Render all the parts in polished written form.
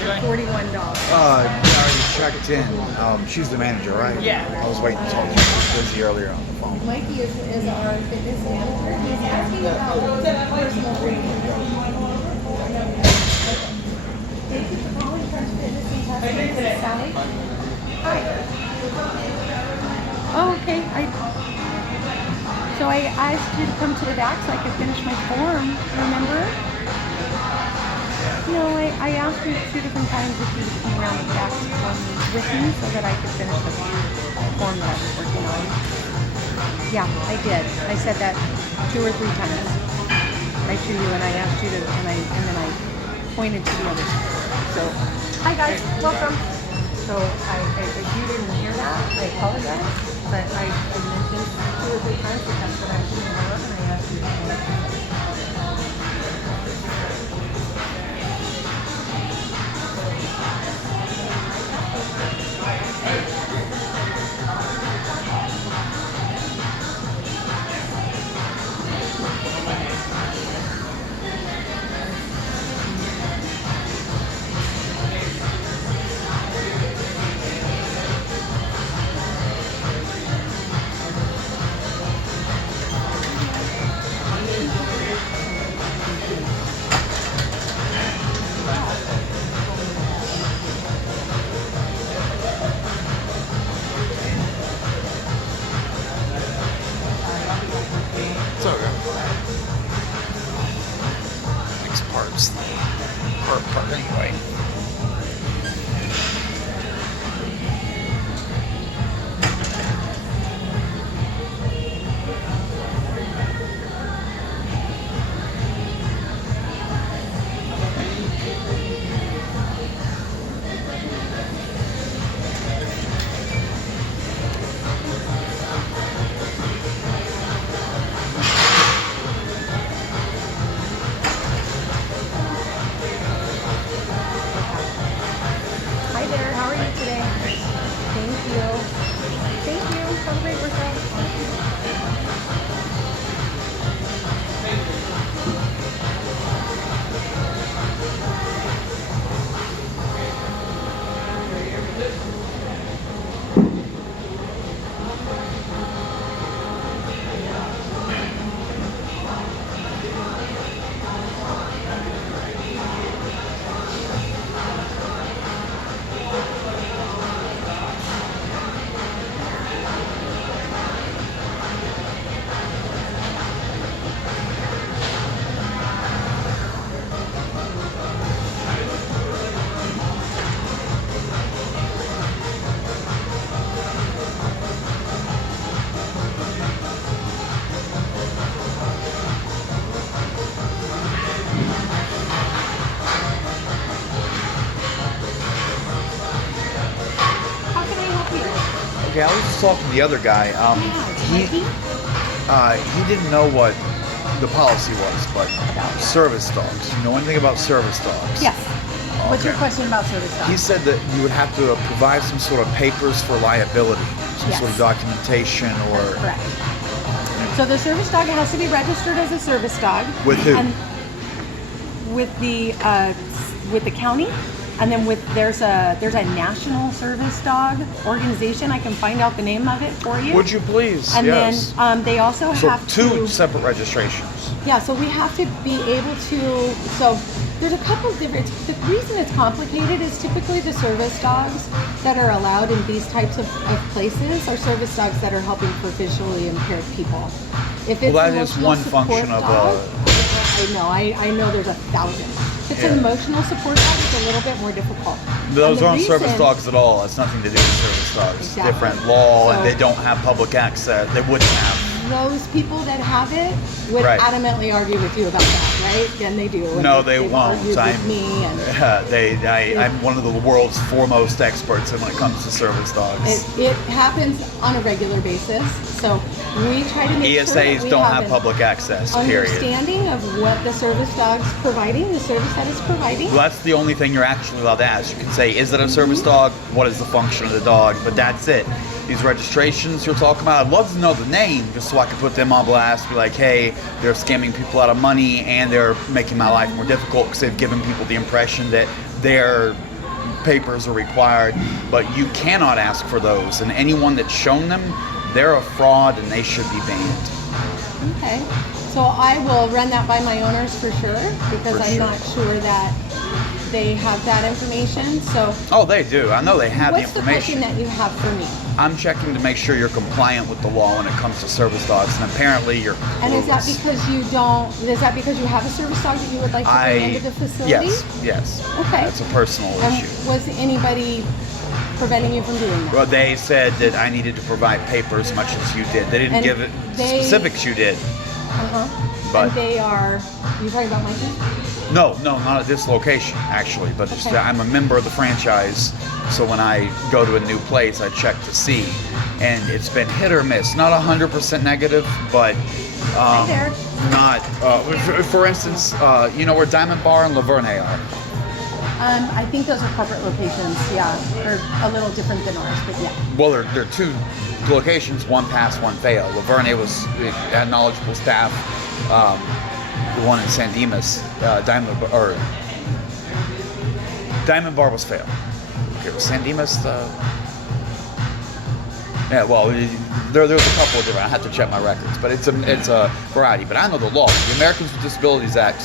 $41. I already checked in. She's the manager, right? Yeah. I was waiting to talk to her. She was busy earlier on the phone. Mikey is our fitness manager. He's asking about personal training. Thank you for calling Fitness Tustin. This is Sally. Hi. Oh, okay. So I asked you to come to the back so I could finish my form, remember? No, I asked you 2 different times if you would come around the back with me so that I could finish the form that I was working on. Yeah, I did. I said that 2 or 3 times. Right to you, and I asked you to, and then I pointed to the other side. So, hi guys, welcome. So, if you didn't hear that, I apologize. But I mentioned 2 or 3 times that that's what I was doing wrong, and I asked you to point to the It's okay. Next part's the hard part anyway. Hi there, how are you today? Thank you. Thank you. Have a great workout. How can I help you? Okay, I was just talking to the other guy. Mikey? He didn't know what the policy was, but service dogs. You know anything about service dogs? Yes. What's your Okay. question about service dogs? He said that you would have to provide some sort of papers for liability, some sort of documentation or Correct. So the service dog has to be registered as a service dog. With who? And with the county, and then there's a national service dog organization. I can find out the name of it for you. Would you please? And yes. then they also So have 2 to. separate registrations. Yeah, so we have to be able to, so there's a couple of different, the reason it's complicated is typically the service dogs that are allowed in these types of places are service dogs that are helping for visually impaired people. If it's Well, that an is emotional one support function of dog, I know there's 1,000. If it's Yeah. an emotional support dog, it's a little bit more difficult. Those And the aren't service reason- dogs at all. It's nothing to do with service dogs. Exactly. Different law, and So- they don't have public access. They wouldn't have. Those people that have it would Right. adamantly argue with you about that, right? And they do. And No, they they've won't. argued with me and I'm one of the world's foremost experts when it comes to service dogs. It happens on a regular basis, so we try to make sure that ESAs we don't have have an public access, period. understanding of what the service dog's providing, the service that it's providing. Well, that's the only thing you're actually allowed to ask. You can say, is it a service dog? What is the function of the dog? But that's it. These registrations you're talking about, I'd love to know the name just so I can put them on blast. Be like, hey, they're scamming people out of money and they're making my life more difficult because they've given people the impression that they're papers are required, but you cannot ask for those. And anyone that's shown them, they're a fraud and they should be banned. Okay. So I will run that by my owners for sure, because For I'm sure. not sure that they have that information. So Oh, they do. I know they have what's the the question information. that you have for me? I'm checking to make sure you're compliant with the law when it comes to service dogs, and apparently you're clueless. And is that because you don't? Is that because you have a service dog that you would like to bring into the facility? Yes. Okay. That's a personal And issue. was anybody preventing you from doing that? Well, they said that I needed to provide papers much as you did. They didn't And give it they- specifics you did. Uh-huh. But- And they are, you talking about Mikey? No, not at this location, actually. But just, Okay. I'm a member of the franchise, so when I go to a new place, I check to see. And it's been hit or miss. Not 100% negative, but Hi there. not. For instance, you know where Diamond Bar and Laverne are? I think those are corporate locations, yeah. They're a little different than ours, but yeah. Well, they're two locations, one passed, one failed. Laverne had knowledgeable staff. The one in San Dimas, Diamond Bar was failed. Okay, was San Dimas yeah, well, there's a couple of different. I have to check my records, but it's a variety. But I know the law. The Americans with Disabilities Act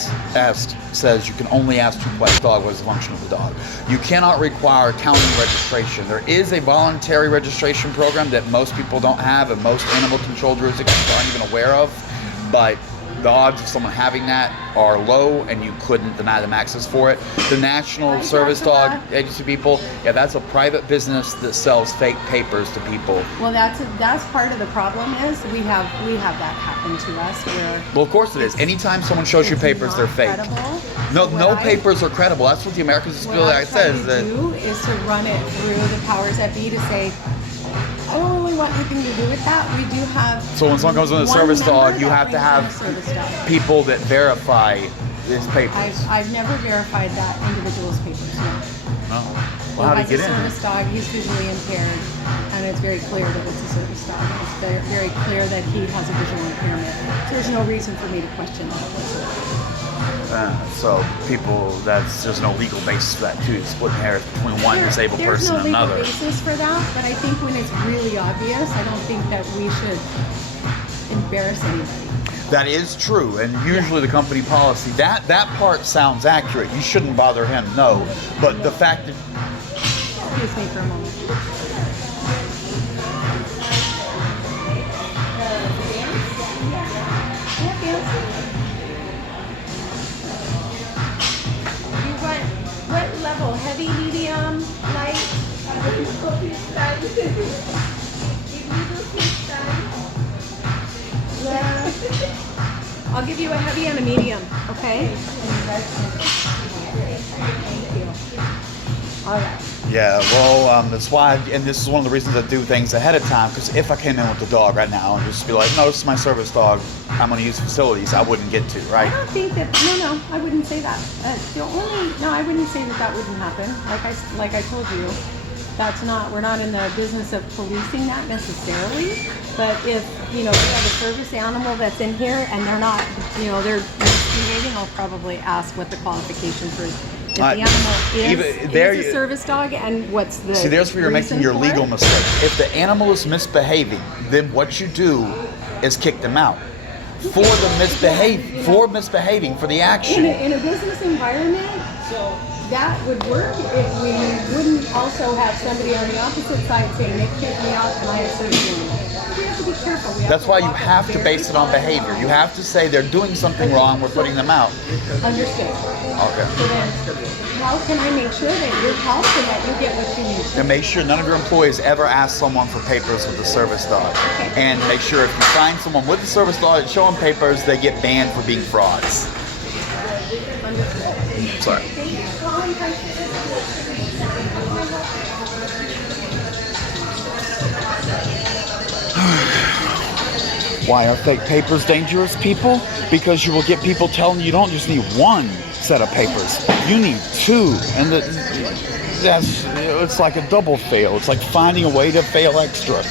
says you can only ask to place dog what is the function of the dog. You cannot require county registration. There is a voluntary registration program that most people don't have, and most animal control jurisdictions aren't even aware of. But the odds of someone having that are low, and you couldn't deny them access for it. The National Hi, Service Dog Joshua. Agency people, yeah, that's a private business that sells fake papers to people. Well, that's part of the problem is we have that happen to us where Well, of course it is. Anytime someone shows you it's papers, not they're fake. credible. No, So no what I- papers are credible. That's what the Americans with What I Disabilities Act try says. to That do is to run it through the powers that be to say, I don't really want anything to do with that. We do have. So when someone comes with a one service dog, member you that have to brings in have a service dog. people that verify these papers. I've never verified that individual's papers. No. Oh. Well, how do you get As a in? service dog, he's visually impaired, and it's very clear that it's a service dog. It's very, very clear that he has a visual impairment. So there's no reason for me to question that whatsoever. So there's no legal basis for that too. Splitting hairs between one disabled person and There's no another. legal basis for that, but I think when it's really obvious, I don't think that we should embarrass anybody. That is true, and usually the company policy that part sounds accurate. You shouldn't bother him, no. But the fact that Excuse me for a moment. You want what level? Heavy, medium, light? Yeah. I'll give you a heavy and a medium, okay? Thank you. All right. Yeah, well, that's why, and this is one of the reasons I do things ahead of time, because if I came in with the dog right now and just be like, no, this is my service dog, I'm going to use facilities, I wouldn't get to, I right? don't think that. No, I wouldn't say that. I wouldn't say that wouldn't happen. Like I told you, that's not. We're not in the business of policing that necessarily. But if we have a service animal that's in here and they're not, they're misbehaving, I'll probably ask what the qualification for. If the animal is a service dog, and what's the See, there's where you're making reason your for legal it? mistake. If the animal is misbehaving, then what you do is kick them out for misbehaving for the action. In a business environment, that would work if we wouldn't also have somebody on the opposite side saying, Nick kicked me out and I assert you. We have to be careful. That's why you have to base it on behavior. You have to say they're doing something wrong, we're putting them out. Understood. Okay. So then, how can I make sure that you're helped and that you get what you need? And make sure none of your employees ever ask someone for papers with a service dog. Okay. And make sure if you find someone with a service dog and show them papers, they get banned for being frauds. Understood. Sorry. Why are fake papers dangerous, people? Because you will get people telling you don't just need one set of papers, you need two. And it's like a double fail. It's like finding a way to fail extra.